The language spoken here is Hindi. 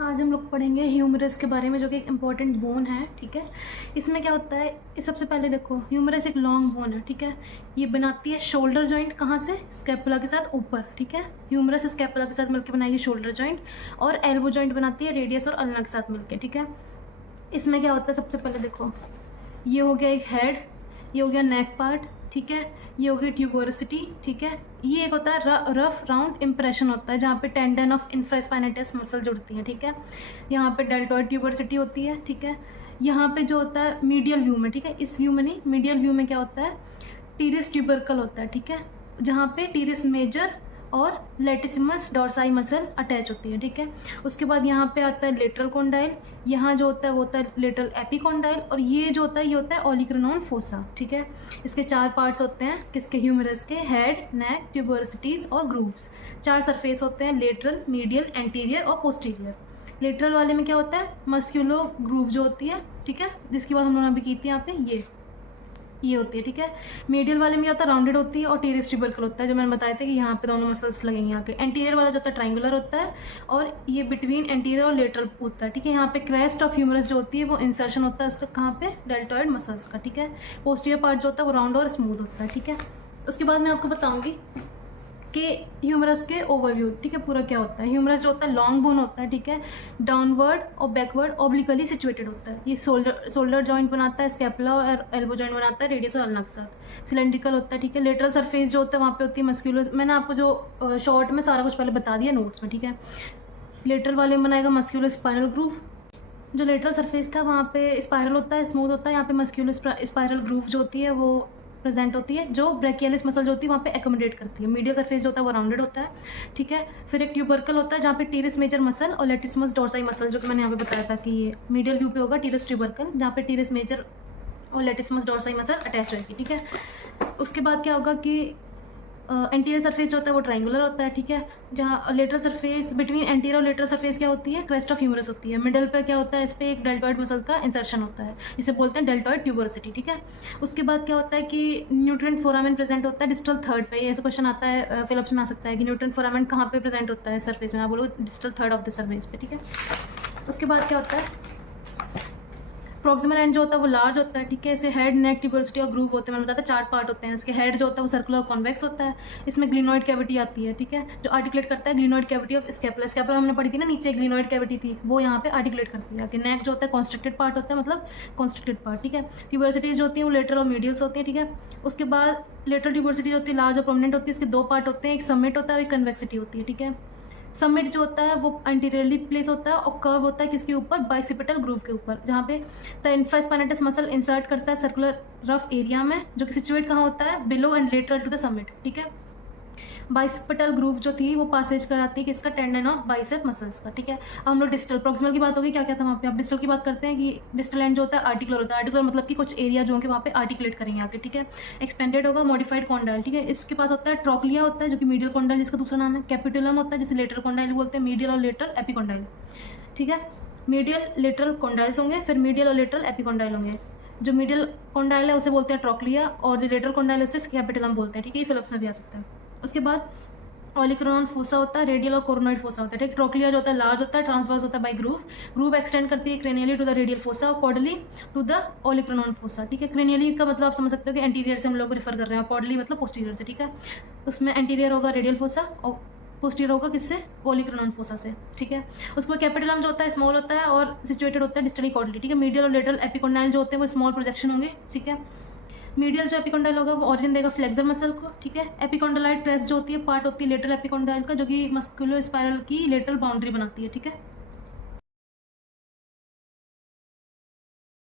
आज हम लोग पढ़ेंगे ह्यूमरस के बारे में, जो कि एक इम्पॉर्टेंट बोन है। ठीक है, इसमें क्या होता है, सबसे पहले देखो, ह्यूमरस एक लॉन्ग बोन है। ठीक है, ये बनाती है शोल्डर जॉइंट, कहाँ से, स्कैपुला के साथ ऊपर। ठीक है, ह्यूमरस स्कैपुला के साथ मिलकर बनाएगी शोल्डर जॉइंट, और एल्बो जॉइंट बनाती है रेडियस और अल्ना के साथ मिलकर। ठीक है, इसमें क्या होता है, सबसे पहले देखो, ये हो गया एक हेड, ये हो गया नेक पार्ट। ठीक है, ये हो गई ट्यूबोरोसिटी। ठीक है, ये एक होता है रफ राउंड इम्प्रेशन होता है, जहाँ पे टेंडन ऑफ इंफ्रास्पाइनेटस मसल जुड़ती है। ठीक है, यहाँ पे डेल्टॉइड ट्यूबोरोसिटी होती है। ठीक है, यहाँ पे जो होता है मीडियल व्यू में, ठीक है, इस व्यू में नहीं, मीडियल व्यू में क्या होता है, टीरिस ट्यूबरकल होता है। ठीक है, जहाँ पे टीरिस मेजर और लेटिसिमस डॉर्साई मसल अटैच होती है। ठीक है, उसके बाद यहाँ पे आता है लेटरल कॉन्डाइल, यहाँ जो होता है वो होता है लेटरल एपिकॉन्डाइल, और ये जो होता है ये होता है ओलिक्रानोन फोसा। ठीक है, इसके 4 पार्ट्स होते हैं, किसके, ह्यूमरस के, हेड, नेक, ट्यूबोरोसिटीज और ग्रूव्स। 4 सरफेस होते हैं, लेटरल, मीडियल, एंटीरियर और पोस्टीरियर। लेटरल वाले में क्या होता है, मस्क्यूलो ग्रूव जो होती है। ठीक है, जिसकी बात हम लोगों ने अभी की थी, यहाँ पे ये होती है। ठीक है, मीडियल वाले में क्या होता है, राउंडेड होती है, और टीरिस ट्यूबरकल होता है, जो मैंने बताया था कि यहाँ पे दोनों मसल्स लगेंगे यहाँ के। एंटीरियर वाला जो होता है ट्राइंगुलर होता है, और ये बिटवीन एंटीरियर और लेटरल होता है। ठीक है, यहाँ पे क्रेस्ट ऑफ ह्यूमरस जो होती है वो इंसर्शन होता है उसका, कहाँ पे, डेल्टॉइड मसल्स का। ठीक है, पोस्टीरियर पार्ट जो होता है वो राउंड और स्मूथ होता है। ठीक है, उसके बाद मैं आपको बताऊँगी कि ह्यूमरस के ओवरव्यू। ठीक है, पूरा क्या होता है। ह्यूमरस जो होता है लॉन्ग बोन होता है। ठीक है, डाउनवर्ड और बैकवर्ड ऑब्लिकली सिचुएटेड होता है। ये शोल्डर जॉइंट बनाता है, स्कैपुला और एल्बो जॉइंट बनाता है रेडियस और अल्ना के साथ। सिलेंड्रिकल होता है। ठीक है, लेटरल सरफेस जो होता है वहाँ पे होती है मस्क्यूलर। मैंने आपको जो शॉर्ट में सारा कुछ पहले बता दिया नोट्स में। ठीक है, लेटरल वाले में बनाएगा मस्क्यूलर स्पाइनल ग्रूव। जो लेटरल सरफेस था वहाँ पे स्पाइरल होता है, स्मूथ होता है। यहाँ पे मस्क्यूलर स्पाइरल ग्रूव जो होती है वो प्रेजेंट होती है, जो ब्रेकियलिस मसल जो होती है वहाँ पे एकोमोडेट करती है। मीडियल सरफेस जो होता है वो राउंडेड होता है। ठीक है, फिर एक ट्यूबरकल होता है, जहाँ पे टीरिस मेजर मसल और लेटिसिमस डॉर्साई मसल, जो कि मैंने यहाँ पे बताया था कि ये मीडियल व्यू पे होगा टीरिस ट्यूबरकल, जहाँ पे टीरिस मेजर और लेटिसिमस डॉर्साई मसल अटैच रहेगी। ठीक है, उसके बाद क्या होगा कि एंटीरियर सरफेस जो होता है वो ट्राइंगुलर होता है। ठीक है, जहाँ लेटरल सरफेस, बिटवीन एंटीरियर और लेटरल सरफेस क्या होती है, क्रेस्ट ऑफ ह्यूमरस होती है। मिडल पे क्या होता है, इस पर एक डेल्टॉइड मसल का इंसर्शन होता है, इसे बोलते हैं डेल्टॉइड ट्यूबोरोसिटी। ठीक है, उसके बाद क्या होता है कि न्यूट्रिएंट फोरामेन प्रेजेंट होता है डिस्टल थर्ड पे। ऐसा क्वेश्चन आता है फिलिप्स में आ सकता है कि न्यूट्रिएंट फोरामेन कहाँ पे प्रेजेंट होता है सरफेस में, आप बोलो distal third of the surface पे। ठीक है, उसके बाद क्या होता है, प्रॉक्सिमल एंड जो होता है वो लार्ज होता है। ठीक है, इसे हेड, नेक, ट्यूबोरोसिटी और ग्रूव होते हैं। मैंने बताया था 4 पार्ट होते हैं इसके। हेड जो होता है वो सर्कुलर कॉन्वेक्स होता है, इसमें ग्लिनोइड कैविटी आती है। ठीक है, जो आर्टिकुलेट करता है glenoid cavity of scapula. Scapula हमने पढ़ी थी ना, नीचे ग्लिनोइड कैविटी थी, वो यहाँ पे आर्टिकुलेट करती है। नेक जो होता है कॉन्स्ट्रिक्टेड पार्ट होता है, मतलब कॉन्स्ट्रिक्टेड पार्ट। ठीक है, ट्यूबोरोसिटीज जो होती है वो लेटरल और मीडियल्स होती है। ठीक है, उसके बाद लेटरल ट्यूबोरोसिटी जो होती है लार्ज और प्रोमिनेंट होती है। इसके 2 पार्ट होते हैं, एक समिट होता है, एक कन्वेक्सिटी होती है। ठीक है, समिट जो होता है वो एंटीरियरली प्लेस होता है, और कर्व होता है किसके ऊपर, बाइसिपिटल ग्रूव के ऊपर, जहाँ पे द इंफ्रास्पाइनेटस मसल इंसर्ट करता है सर्कुलर रफ एरिया में, जो कि सिचुएट कहाँ होता है, below and lateral to the summit. ठीक है, बाइसिपिटल ग्रूव जो थी वो पासेज कराती है किसका, टेंडन ऑफ बाइसेप मसल्स का। ठीक है, अब हम लोग डिस्टल प्रॉक्सिमल की बात होगी, क्या क्या था वहाँ पे। अब डिस्टल की बात करते हैं कि डिस्टल एंड जो होता है आर्टिकुलर होता है। आर्टिकुलर मतलब कि कुछ एरिया जो होंगे वहाँ पे आर्टिकुलेट करेंगे आके। ठीक है, एक्सपेंडेड होगा, मॉडिफाइड कॉन्डाइल। ठीक है, इसके पास होता है ट्रोक्लिया होता है, जो कि मीडियल कॉन्डाइल जिसका दूसरा नाम है। कैपिटुलम होता है जिसे लेटरल कॉन्डाइल बोलते हैं, मीडियल और लेटरल एपिकॉन्डाइल। ठीक है, मीडियल लेटरल कॉन्डाइल्स होंगे, फिर मीडियल और लेटरल एपिकॉन्डाइल होंगे। जो मीडियल कॉन्डाइल है उसे बोलते हैं ट्रोक्लिया, और जो लेटरल कॉन्डाइल है उसे कैपिटुलम बोलते हैं। ठीक है, ये फिलिप्स में भी आ सकता है। उसके बाद ओलिक्रानोन फोसा होता है, रेडियल और कोरोनॉइड फोसा होता है। ठीक, ट्रोक्लिया जो होता है लार्ज होता है, ट्रांसवर्स होता है बाय ग्रूव। ग्रूव एक्सटेंड करती है cranially to the radial fossa और caudally to the olecranon fossa. ठीक है, क्रेनियली का मतलब आप समझ सकते हो कि एंटीरियर से हम लोग रिफर कर रहे हैं, पॉडली मतलब पोस्टीरियर से। ठीक है, उसमें एंटीरियर होगा रेडियल फोसा और पोस्टीरियर होगा किससे, ओलिक्रानोन फोसा से। ठीक है, उसमें कैपिटलम जो होता है स्मॉल होता है और सिचुएटेड होता है डिस्टली कॉर्डली। ठीक है, मीडियल और लेटरल एपिकॉन्डाइल जो होते हैं वो स्मॉल प्रोजेक्शन होंगे। ठीक है, मीडियल जो एपिकॉन्डाइल होगा वो ऑरिजिन देगा फ्लेक्सर मसल को। ठीक है, एपिकॉन्डाइलाइट क्रेस्ट जो होती है पार्ट होती है लेटरल एपिकॉन्डाइल का, जो कि मस्कुलो स्पाइरल की लेटरल बाउंड्री बनाती है। ठीक है,